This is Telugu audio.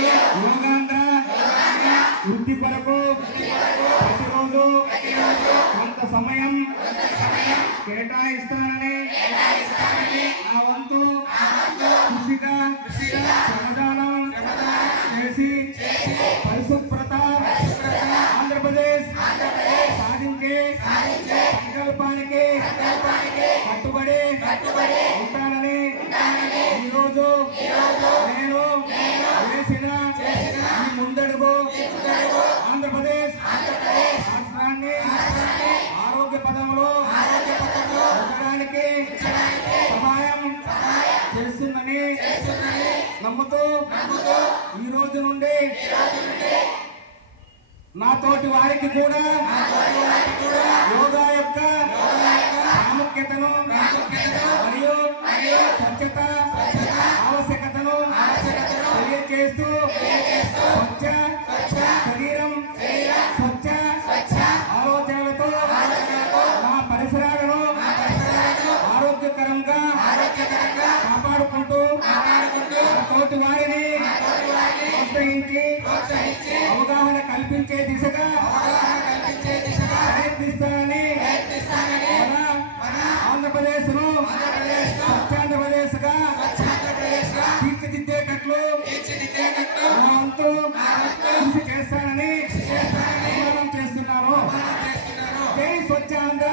యోగాంధ్ర వృద్ధి కొరకు ప్రతిరోజు కొంత సమయం కేటాయిస్తానని ఆ వంతు కృషిగా శ్రమదానం చేసి పరిశుభ్రత ఆంధ్రప్రదేశ్ సాధించే సంకల్పానికి కట్టుబడి ఉంటానని ఈరోజు నేను వేసిన ఈ ముందడుగు ఆంధ్రప్రదేశ్ రాష్ట్రాన్ని ఆరోగ్య పదంలో ఉంచడానికి సహాయం చేస్తుందని నమ్ముతూ ఈ రోజు నుండి నా తోటి వారికి కూడా యోగా యొక్క ప్రాముఖ్యతను మరియు స్వచ్ఛత ఆవశ్యకతను తెలియజేస్తూ స్వచ్ఛ శరీరం స్వచ్ఛ ఆలోచనలతో నా పరిసరాలను ఆరోగ్యకరంగా కాపాడుకుంటూ తోటి వారిని ప్రోత్సహించి అవగాహన కల్పించే దిశగా ప్రయత్నిస్తానని మన ఆంధ్రప్రదేశ్ ను స్వచ్ఛాంధ్రప్రదేశ్ గా తీర్చిదిద్దేటట్లు నా వంతు కృషి చేస్తానని ప్రమాణం చేస్తున్నాను. జై స్వచ్ఛాంధ్ర.